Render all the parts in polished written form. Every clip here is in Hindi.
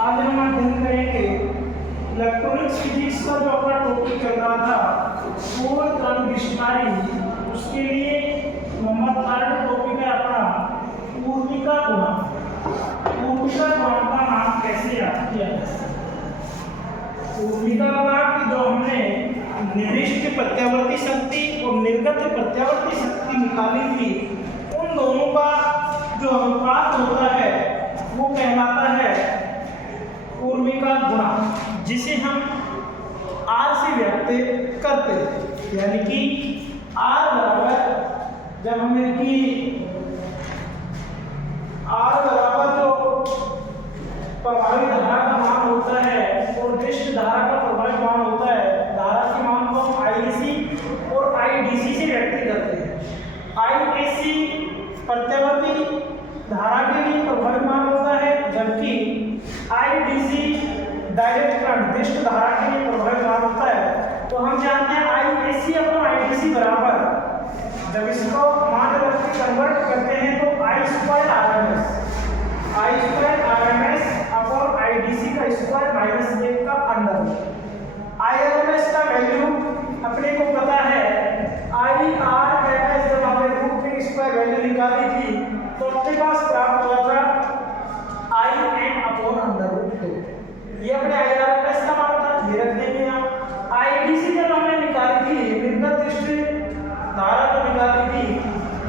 आज हम अध्ययन करेंगे इलेक्ट्रॉनिक्स फिजिक्स का जो अपना टॉपिक चल रहा था पूर्ण तरंग विस्तारी, उसके लिए नंबर 3 टॉपिक है अपना ऊर्मिका गुणांक। ऊर्मिका गुणांक का नाम कैसे याद किया जाए? ऊर्मिका गुणांक जो हमने निर्दिष्ट प्रत्यावर्ती शक्ति और निर्गत प्रत्यावर्ती शक्ति निकाली थी, उन दोनों का जो अनुपात होता है वो कहलाता है ऊर्मिका गुणांक, जिसे हम R से व्यक्त करते हैं। यानी कि R बराबर जब हमें कि R बराबर जो प्रभावी धारा का मान होता है और दृष्ट धारा का प्रभावी मान होता है, धारा के मान को हम IC और IDC से व्यक्त करते हैं। IAC प्रत्यावर्ती धारा के लिए प्रभावी मान होता है, जबकि IDC डायरेक्ट करंट दृष्ट धारा के लिए प्रभावी मान होता है। तो हम जानते हैं IAC अपॉन IDC बराबर, जब इसको मान रख के कन्वर्ट करते हैं तो I² RMS अपॉन IDC का स्क्वायर माइनस 1 का अंडर। IRMS का वैल्यू अपने को पता है, IRMS जब हमने रूट के स्क्वायर वैल्यू निकाली थी तो अपने पास प्राप्त हुआ था IN अपॉन अंडर रूट 2। ये अपने IRMS का मान था, ये रख देंगे हम। IDC जब हमने निकाली थी, निर्गत दृष्टि धारा जो निकाली थी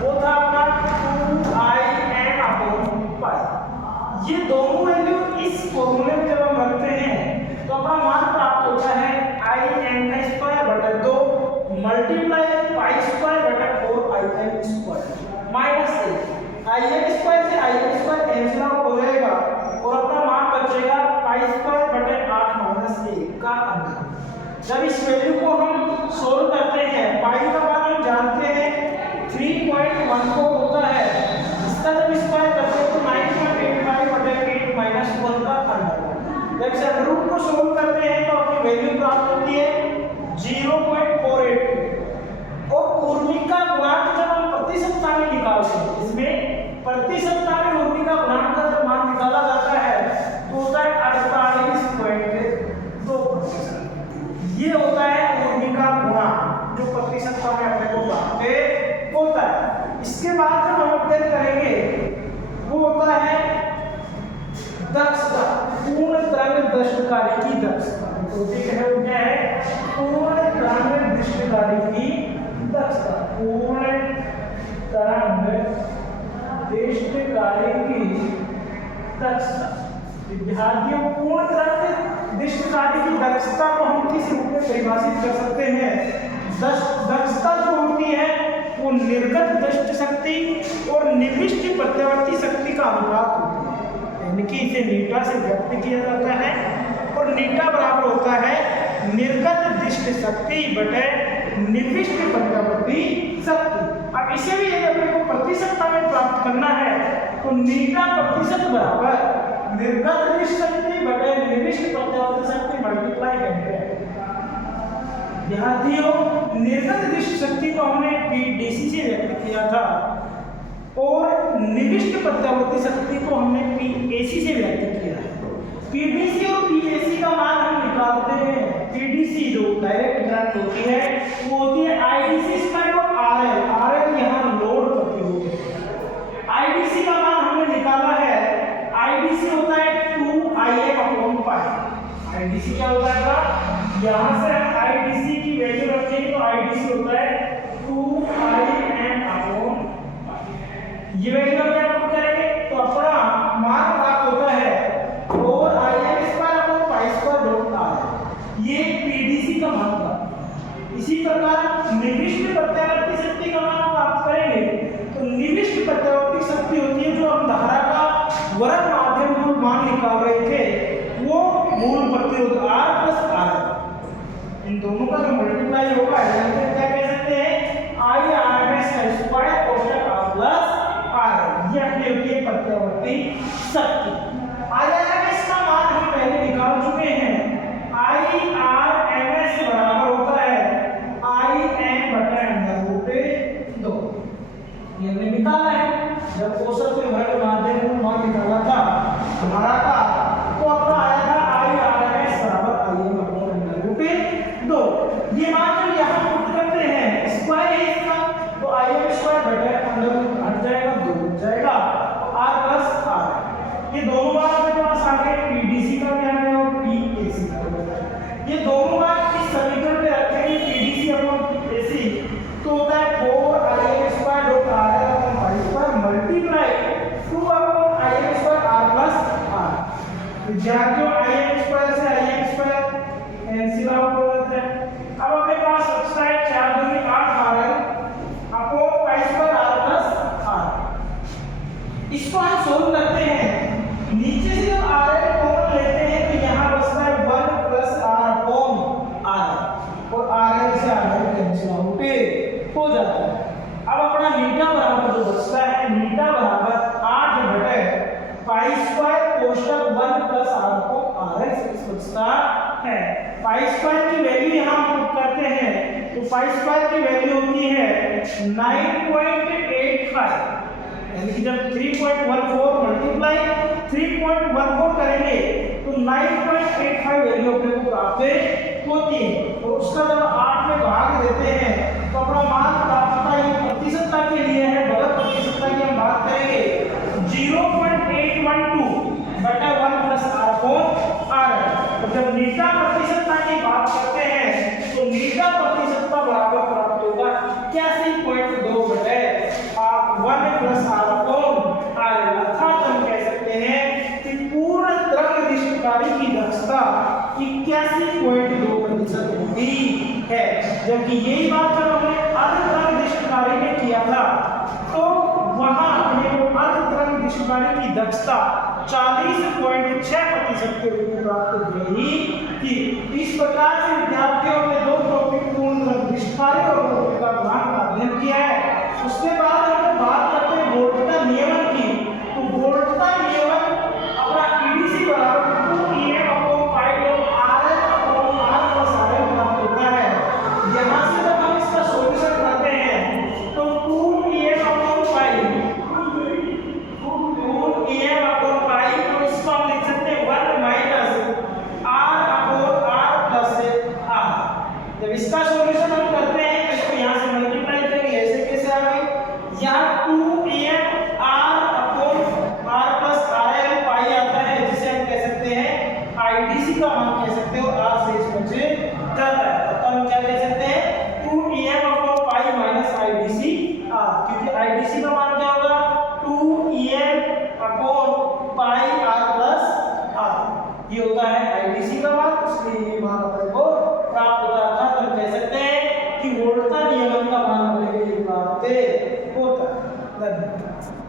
वो था अपना 2IN अपॉन पाई। ये दोनों वैल्यू इस फॉर्मूले में जब हम रखते हैं तो अपना मान प्राप्त होता है IN का स्क्वायर बटा 2 मल्टीप्लाई पाई स्क्वायर बटा 4 IN square minus 1। IN square से IN स्क्वायर कैंसिल आउट हो जाएगा और अपना मान बचेगा पाई स्क्वायर बटे 8 माइनस 1 का अंडर। जब इस वैल्यू को हम सोल्व करते हैं, पाई का मान हम जानते हैं 3.14 होता है, इसका जब स्क्वायर करते हैं तो 9.85 बटे 8 माइनस 1 का अंडर। जब इस अंडर रूट को सोल्व करते हैं तो अपनी वैल्यू प्राप्त होती है 0.48। और ऊर्मिका गुणांक जब हम प्रति सप्ताह में निकालते हैं, इसमें प्रति सप्ताह में ऊर्मिका गुणांक का जब मान निकाला जाता है तो होता है 48.2%। ये होता है ऊर्मिका गुणांक जो प्रति सप्ताह में अपने को प्राप्त होता है। इसके बाद जब हम अध्ययन करेंगे वो होता है दक्षता, पूर्ण तरंग दृष्टिकारी की दक्षता। तो है वो क्या है? पूर्ण तरंग दृष्टिकारी की दक्षता। पूर्ण तरंग दृष्टिकारी की दक्षता। विद्यार्थियों, पूर्ण तरंग दृष्टिकारी की दक्षता को हम किस रूप में परिभाषित कर सकते हैं? दक्षता जो होती है वो निर्गत दृष्ट शक्ति और निर्दिष्ट प्रत्यावर्ती शक्ति का अनुपात होती है। यानी कि इसे नीटा से व्यक्त किया जाता है और नीटा बराबर होता है निर्गत दृष्ट शक्ति बटे निर्दिष्ट प्रत्यावर्ती शक्ति। अब इसे भी यदि अपने को प्रतिशत में प्राप्त करना है तो नीटा प्रतिशत बराबर निर्गत दृष्ट शक्ति बटे निर्दिष्ट प्रत्यावर्ती शक्ति मल्टीप्लाई करते हैं। विद्यार्थियों, निर्गत दृष्ट शक्ति को हमने PDC से व्यक्त किया था और निर्दिष्ट प्रत्यावर्ती शक्ति को हमने PAC से व्यक्त किया है। PDC और PAC का मान हम निकालते हैं। PDC जो डायरेक्ट करंट होती है वो होती है IDC स्क्वायर और RL यहाँ लोड प्रतिरोध है। IDC का मान हमने निकाला है, IDC होता है 2IN अपॉन पाई। IDC क्या होता है? यहाँ से हम IDC की वैल्यू रखेंगे तो IDC होता है 2IN अपॉन पाई। ये वैल्यू क्या पुट करेंगे तो अपना मान प्राप्त होता है 4IN square upon pi square dot R। ये PDC का मान प्राप्त है। इसी प्रकार निर्दिष्ट प्रत्यावर्ती शक्ति का मान प्राप्त करेंगे तो निर्दिष्ट प्रत्यावर्ती शक्ति होती है जो हम धारा का वर्ग माध्यम मूल मान निकाल रहे थे, वो मूल प्रतिरोध R प्लस R। इन दोनों का जो मल्टीप्लाई होगा तो क्या कह सकते हैं? IRMS का स्क्वायर कोष्टक R प्लस R। ये अपनी होती है प्रत्यावर्ती शक्ति। IRMS का मान हम पहले निकाल चुके हैं। IRMS बराबर होता है IN बटा अंडर रूट 2। ये हमने निकाला है। जब औसत वर्ग माध्यम मान निकाला था धारा का तो अपना आ गए, पीडीसी का क्या है और पीएसी का हो जाएगा। ये दोनों बात इस समीकरण में रखेंगे, पीडीसी अपॉन पीएसी तो होता है 4im square dot rl upon y square multiply 2 upon im square r plus r। विद्यार्थियों im स्क्वायर से im स्क्वायर कैंसिल आउट हो जाता है। अब अपने पास बचता है 4 दूनी 8 rl upon y square r plus r। इसको हम सोल्व करते हैं, नीचे से जब rl कॉमन लेते हैं तो यहाँ बचता है 1 प्लस r अपॉन r और rl से rl कैंसिल आउट हो जाता है। अब अपना नीटा बराबर जो बचता है, नीटा बराबर 8 बटे पाई स्क्वायर कोष्टक 1 प्लस r अपॉन rl बचता है। पाई स्क्वायर की वैल्यू यहाँ हम पुट करते हैं तो पाई स्क्वायर की वैल्यू होती है 9.85, यानी कि जब 3.14 मल्टीप्लाई 3.14 करेंगे तो 9.85 वैल्यू अपने को प्राप्त होती है। तो उसका जब 8 में भाग देते हैं तो अपना मान प्राप्त होता है। ये प्रतिशतता के लिए है, बलक प्रतिशतता की हम बात करेंगे 0.812 बटा 1 प्लस r अपॉन r। तो जब नीटा प्रतिशतता की बात करते हैं तो नीटा प्रतिशतता बराबर प्राप्त होगा 81.2 बटे 1 प्लस r अपॉन r। अर्थात हम कह सकते हैं कि पूर्ण तरंग दिशकारी की दक्षता 81.2% होती है। जबकि यही बात जब हमने अर्ध तरंग दिशकारी में किया था तो वहां अपने को अर्ध तरंग दिशकारी की दक्षता 40.6% के रूप में प्राप्त हो रही थी। इस प्रकार से विद्यार्थियों ने दो टॉपिक पूर्ण तरंग दिशकारी और वोल्टता गुणांक का अध्ययन किया है। उसके बाद हम बात करते हैं वोल्टता नियमन की। तो वोल्टता नियमन अपना ईडीसी बराबर 2em upon Pie dot rl upon r plus rl प्राप्त होता है। यहां से जब हम इसका सॉल्यूशन करते हैं तो 2em upon pi 2em upon pi तो इसको हम लिख सकते हैं 1 minus r upon r plus r। जब इसका सॉल्यूशन हम करते हैं तो इसको यहां से मल्टीप्लाई करेंगे, ऐसे कैसे आ गई, यहाँ 2em r upon r plus rl पाई आता है, जिसे हम कह सकते हैं आईडीसी का मान कह सकते हो, r से इस बचे जाता है। तो हम क्या कह सकते हैं 2em upon pi minus IDC r, क्योंकि आईडीसी का मान क्या होगा 2em upon pi r plus r, ये होता है आईडीसी का मान, इसलिए ये मान अपने को प्राप्त होता था। तो हम कह सकते हैं कि वोल्टता नियमन का मान अपने को प्राप्त होता है। धन्यवाद।